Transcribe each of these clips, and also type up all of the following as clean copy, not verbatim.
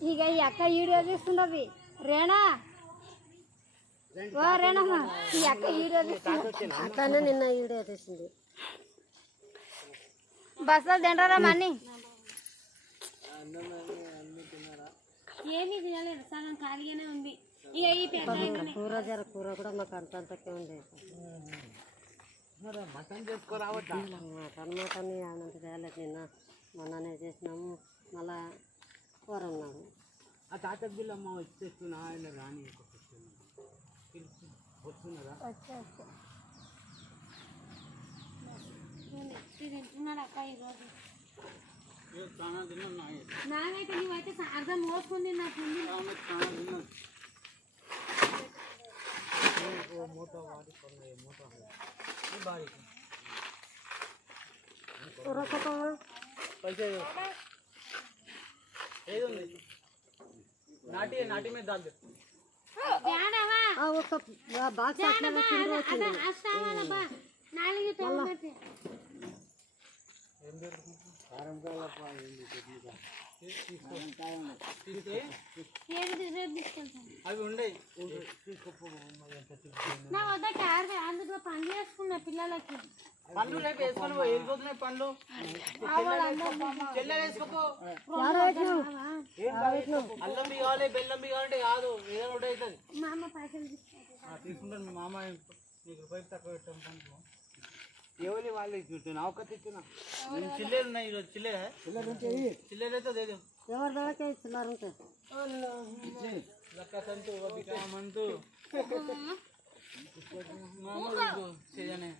ఇక ఈ అక్క వీడియో తీస్తున్నది రేణా ఓ రేణమ్మా ఈ అక్క వీడియో తీస్తున్నది అట్లానే నిన్న వీడియో తీసింది బస్సులు తింటారా మన్ని ఏమీ తినలేదు సగం ఖాళీగానే ఉంది ఇక ఈ కూర జర కూర కూడా మాకు అంతంతకే ఉంది మటన్ చేసుకోరావట మటన్ అనంత తేలేదు నిన్న మొన్ననే చేసినాము మళ్ళా కూర ఉన్నాము ఆ తాత బిల్లమ్మ వచ్చేస్తున్నా ఆయన రాని వస్తున్నారా తింటున్నాడు అక్క ఈరోజు చాలా తిన్నా నాకైతే నువ్వైతే అర్థం మోసుకుంది నాకు మూటో వాడి కొన్నాయి మూటో బాడీ नाटी नाटी में डाल दे బాక్స్ అవి ఉండే నా వద్ద క్యారెట్ అందులో పండ్లు వేసుకున్నా పిల్లలకి పండ్లు రేపు వేసుకొని వెళ్ళిపోతున్నాయి పండ్లు చెల్లె వేసుకోపో అల్లం బి కావాలి బెల్లం బి కావాలంటే కాదు ఏదో ఒకటి అవుతుంది మా అమ్మ పైసలు తీసుకుంటాను మీ మామ నీకు రూపాయలు తక్కువ పెట్టాను ఎవరి వాళ్ళు ఇచ్చుతున్నా అవకాశం ఇచ్చున్నా చిల్లెలు ఉన్నాయి ఈరోజు చిల్లె చిల్లెలు అయితే లేదు ఎవరి దాకా ఇస్తున్నారు లక్క సంతు మంతు చేయనే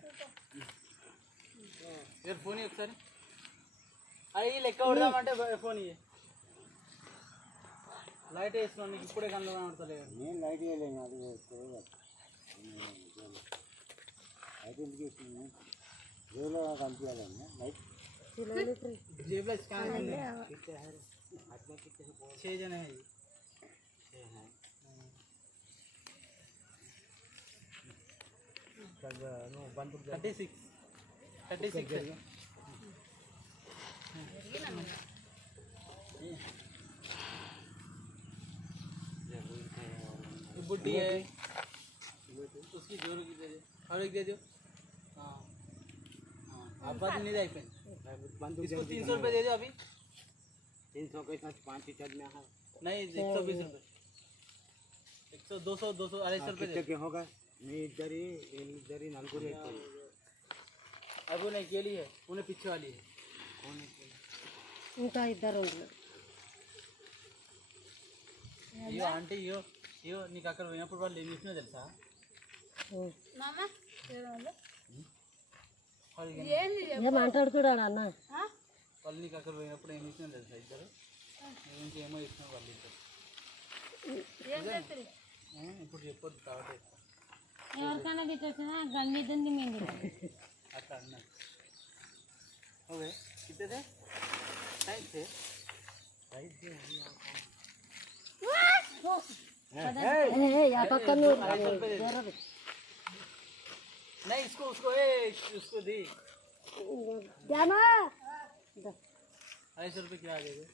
ఎవరు ఫోన్ ఒకసారి అరే ఈ లెక్క కొడదామంటే ఫోన్ ఇయ్యి లైట్ వేస్తున్నాను నీకు ఇప్పుడే కళ్ళు కనబడతలేదు నేను లైట్ వేయలేను అది లైట్ ఎందుకు వేస్తున్నాను జేబులో కనిపించాలన్నా లైట్ जेब स्कैन छः जने हैं 36 बुड्ढी है उसकी जोर की दे दो और एक दे दो हाँ आप बात नहीं दे इसको 300 रुपये दे दो अभी 300 के साथ 5 चार्ज में है नहीं 120 रुपये 100 200 200 250 रुपये कितने होगा नहीं इधर ही नलगुरी अब उन्हें अकेली है उन्हें पीछे वाली है ఇంకా ఇద్దరు यो आंटी यो यो నీకు అక్కడ పోయినప్పుడు వాళ్ళు ఏం చేసినా తెలుసా మామ ఏం మాట్లాడుకున్నాడు అన్న వాళ్ళు నీకు అక్కడ పోయినప్పుడు ఏం చేసినా తెలుసా ఇద్దరు ఇంకేమో ఇచ్చినా వాళ్ళు ఇద్దరు ఇప్పుడు చెప్పొద్దు కాబట్టి ఎవరికైనా గిట్టొచ్చినా గంగిద్దండి మేము అట్లా అన్నా ఓకే ఇద్దరే साइड से नहीं इसको उसको उसको दी 250 रुपये क्या दे दो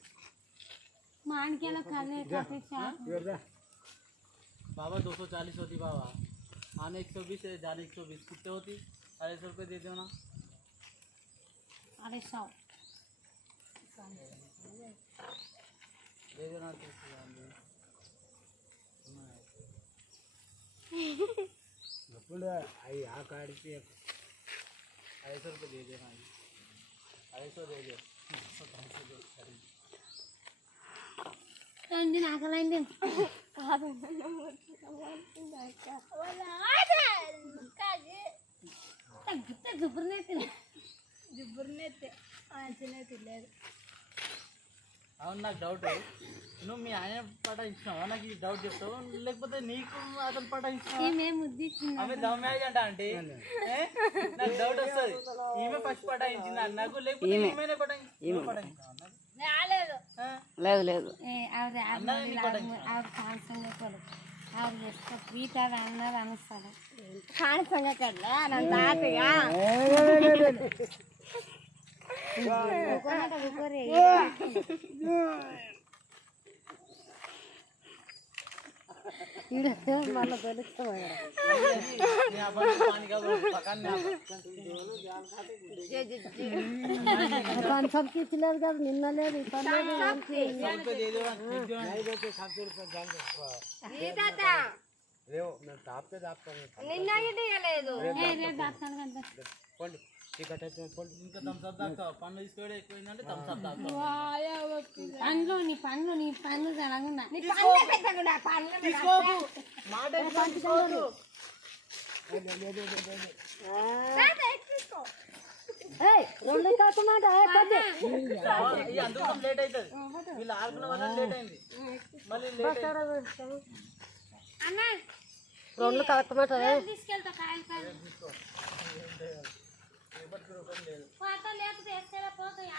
मान के ना खाने काफी बाबा 240 होती बाबा आने 120 है जाने 120 कितने होती 250 रुपये दे दो ना 250 दे देना ఇప్పుడు అవి ఆ కాడికి 250 रुपये दे देना 250 दे दो రండి నాకలైంది తగ్గితే జుబ్బురునైతే తినలేదు అవును నాకు డౌట్ నువ్వు మీ ఆయన పటాయించినావా నాకు ఈ డౌట్ చెప్తావు లేకపోతే నీకు అతను పటాయించినావా ఆమె లవ్ మ్యారేజ్ అంట అంటే నాకు డౌట్ వస్తుంది ఈమె ఫస్ట్ పటాయించింది నాకు లేకపోతే ఈమెనే లేదు లేదు మళ్ళీ తెలుస్తాం पानी का वो पकाने ना పని సబ్కి ఇచ్చలేదు కదా నిన్న లేదు ఈ పని లేదు पे दे दो नहीं देते 700 रुपये जान दो రేవు నేను తాపితే తాపుతాను నిన్న ఇయ్యలేదు రేపు దాస్తాను కదా పోండి టికెట్ అయితే పోండి ఇంకా థమ్స్ అప్ తాగుతావు పండ్లు తీసుకోవడం ఎక్కువైందంటే థమ్స్ అప్ తాగుతావు పండ్లు జరగకుండా తీసుకోకు మాట తీసుకోకు రెండు కాకమాట ఈ అందుకు లేట్ అవుతుంది వీళ్ళు ఆడుకున్న వల్ల లేట్ అయింది మళ్ళీ లేట్ అన్న రెండు కాకమాట తీసుకెళ్తా కాయలు పాత లేకపోతే వేసుకెళ్ళిపోతాయి